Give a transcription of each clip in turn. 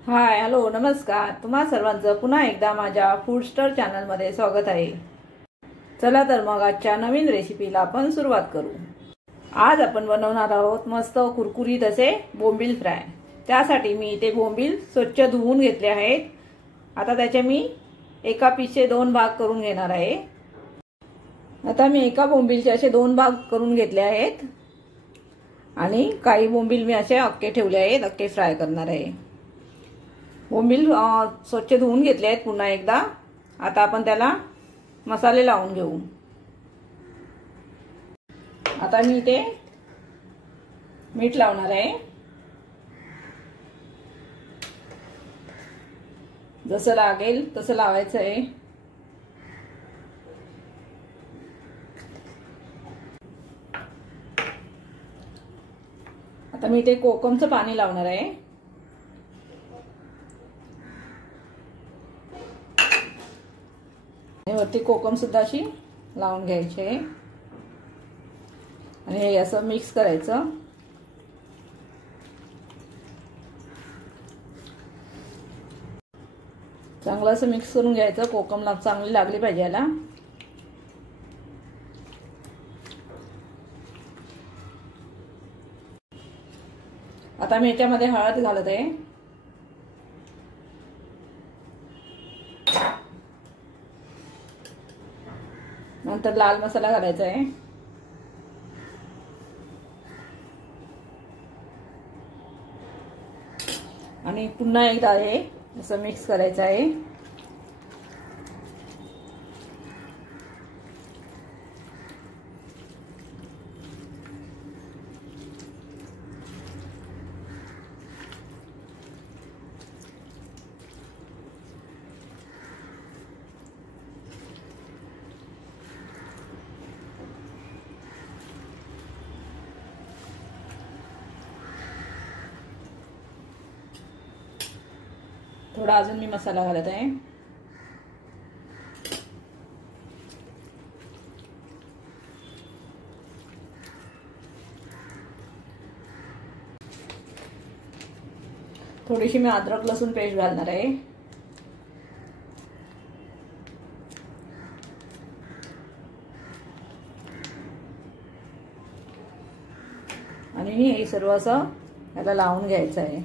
Hi hello नमस्कार। तुम्हा सर्वांचं पुन्हा एकदा माझ्या फूड स्टार चॅनलमध्ये स्वागत आहे। चला तर मग आजच्या नवीन रेसिपीला आपण सुरुवात करू। आज आपण बनवणार आहोत मस्त कुरकुरीत असे बोंबील फ्राय। त्यासाठी मी इथे बोंबील स्वच्छ धुवून घेतले आहेत। आता त्याचे मी एका पीसचे 2 भाग करून घेणार आहे। आता मी एका बोंबीलचे असे 2 भाग करून घेतले आहेत आणि काही बोंबील मी असे अक्के ठेवले आहेत, अक्के फ्राय करणार आहे। बोंबील स्वच्छ धुवून घेतले आहेत पुन्हा एकदा। आता आपण त्याला मसाले लावून घेऊ। आता मी इथे मीठ लावणार आहे, जसं लागेल तसं लावायचं आहे। आता मी इथे कोकमचं पाणी लावणार आहे। वरती कोकम सुद्धा अशी लावून घ्यायची आहे आणि हे असं मिक्स करायचं। चांगलं असं मिक्स करून घ्यायचं। कोकम चांगली लागली पाहिजे याला। आता मी याच्यामध्ये हळद घालत आहे। नंतर लाल मसाला घालायचा आहे आणि पुन्हा एकदा हे असं मिक्स करायचं आहे। थोडा अजून मी मसाला घालत आहे। थोडीशी मी अद्रक लसूण पेस्ट घालणार आहे आणि हे सर्व असं याला लावून घ्यायचं आहे।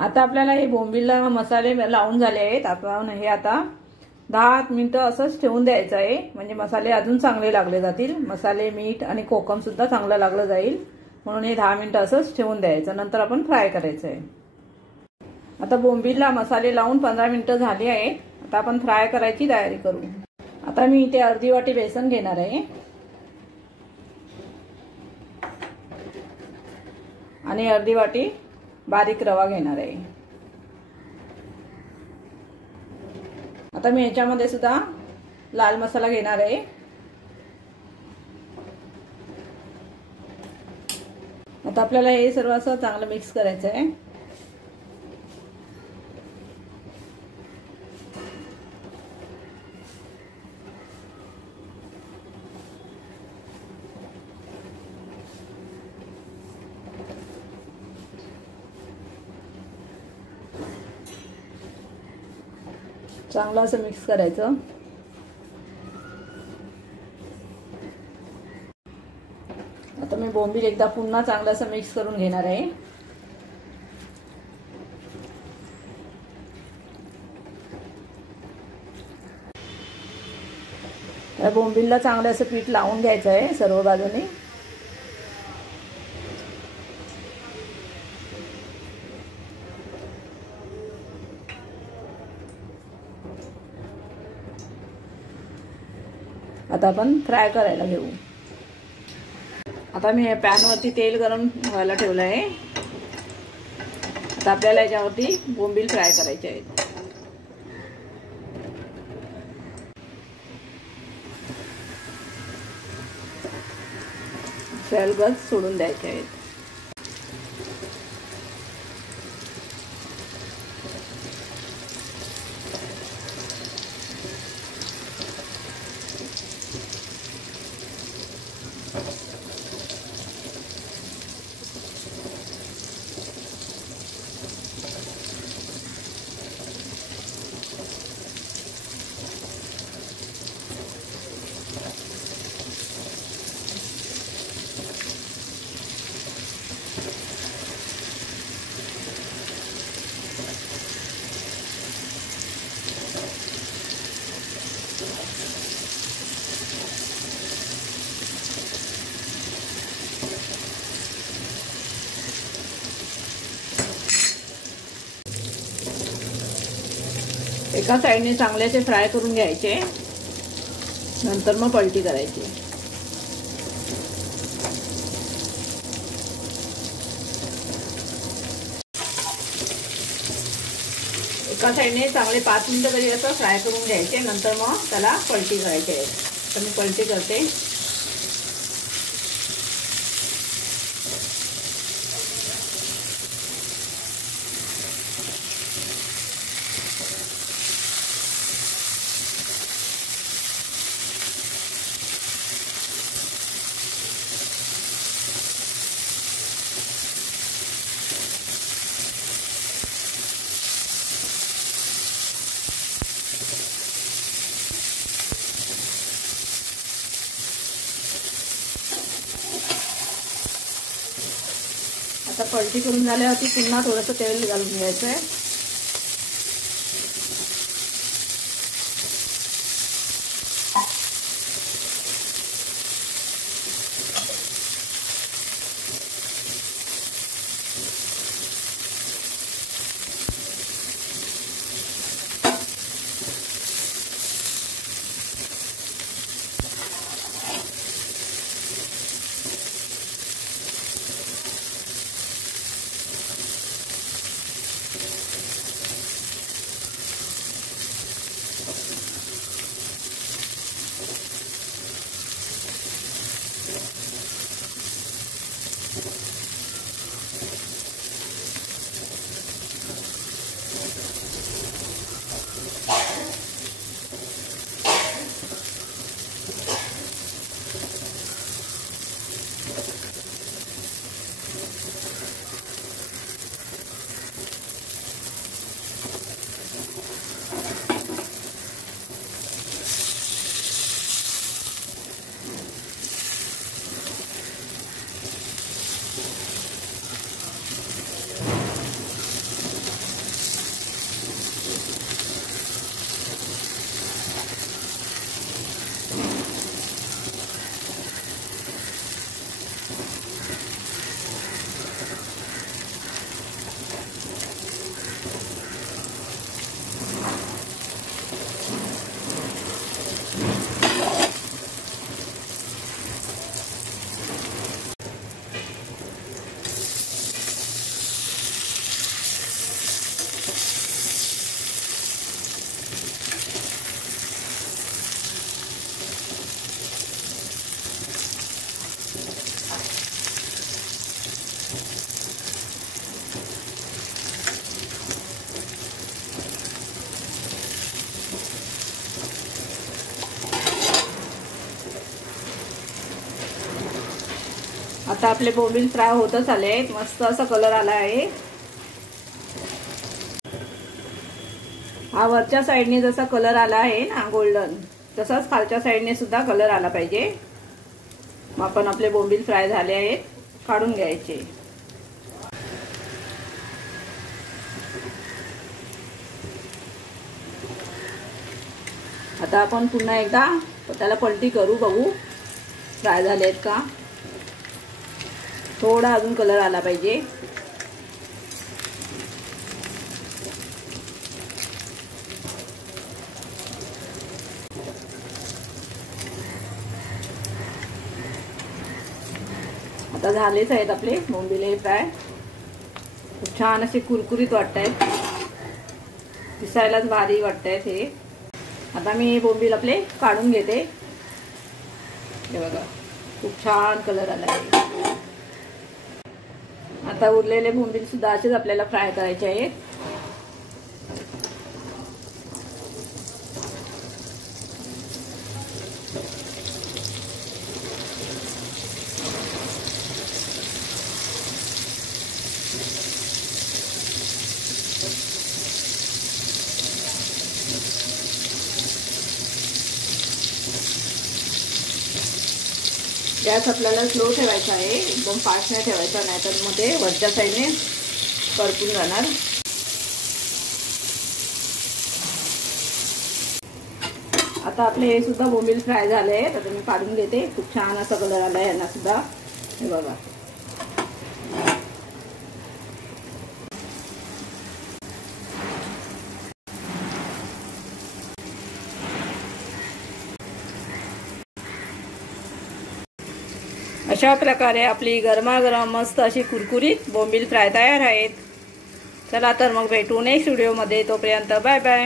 आता आपल्याला हे बोंबीलला मसाले लावून झाले आहेत। आपण हे आता 10 मिनिटं असंच ठेवून द्यायचं आहे, म्हणजे मसाले अजून चांगले लागले जातील। मसाले, मीठ आणि कोकम सुद्धा चांगलं लागलं जाईल, म्हणून हे 10 मिनिटं असंच ठेवून द्यायचं। नंतर आपण फ्राय करायचं आहे। आता बोंबीलला मसाले लावून 15 मिनिटं झाली आहेत। आता आपण फ्राय करायची तयारी करू। आता मी इथे अर्धी वाटी बेसन घेणार आहे आणि अर्धी वाटी बारीक रवा घेणार आहे। आता मी याच्यामध्ये सुद्धा लाल मसाला घेणार आहे। आता आपल्याला हे सर्व असं चांगलं मिक्स करायचं आहे। चांगलं असं मिक्स करायचं। आता मी बोंबील एकदा पुन्हा चांगलं असं मिक्स करून घेणार आहे। त्या बोंबीलला चांगलं असं पीठ लावून घ्यायचं आहे सर्व बाजूने। आता आपण फ्राय करायला घेऊ। आता मी पॅन वरती तेल गरम व्हायला ठेवलं आहे। आता आपल्याला याच्यावरती बोंबील फ्राय करायचे आहेत। गॅस सोडून द्यायचे आहेत। एका साईडने चांगल्याचे फ्राय करून घ्यायचे, नंतर मग पलटी करायची। एका साईडने चांगले 5 मिनिटं तरी असं फ्राय करून घ्यायचे, नंतर मग त्याला पलटी करायची आहे। तर मी पलटी करते। आता पलटी करून झाल्यावरती पुन्हा थोडंसं तेल घालून घ्यायचं आहे। आता आपले बोंबील फ्राय होतच आले आहेत, मस्त असा कलर आला आहे। हा वरच्या साईडने जसा कलर आला आहे ना गोल्डन, तसाच खालच्या साईडने सुद्धा कलर आला पाहिजे। मग आपण आपले बोंबील फ्राय झाले आहेत, काढून घ्यायचे। आता आपण पुन्हा एकदा त्याला पलटी करू, बघू फ्राय झाले आहेत का। थोडा अजून कलर आला पाहिजे। आता झालेच आहेत आपले बोंबील फ्राय, खूप छान असे कुरकुरीत वाटतायत, दिसायलाच भारी वाटतायत हे। आता मी बोंबील आपले काढून घेते। हे बघा खूप छान कलर आला आहे। आता उरलेले बोंबील सुद्धा असेच आपल्याला फ्राय करायचे आहेत। गॅस आपल्याला स्लो ठेवायचा आहे, एकदम फास्ट नाही ठेवायचा, नाहीतर मग ते वरच्या साईडने करपून जाणार। आता आपले हे सुद्धा बोंबील फ्राय झाले आहेत, आता मी काढून घेते। खूप छान असा कलर आला आहे यांना सुद्धा, हे बघा। अशा प्रकारे आपली गरमागरम मस्त अशी कुरकुरीत बोंबील फ्राय तयार आहेत। चला तर मग भेटू नेक्स्ट व्हिडिओमध्ये, तोपर्यंत बाय बाय।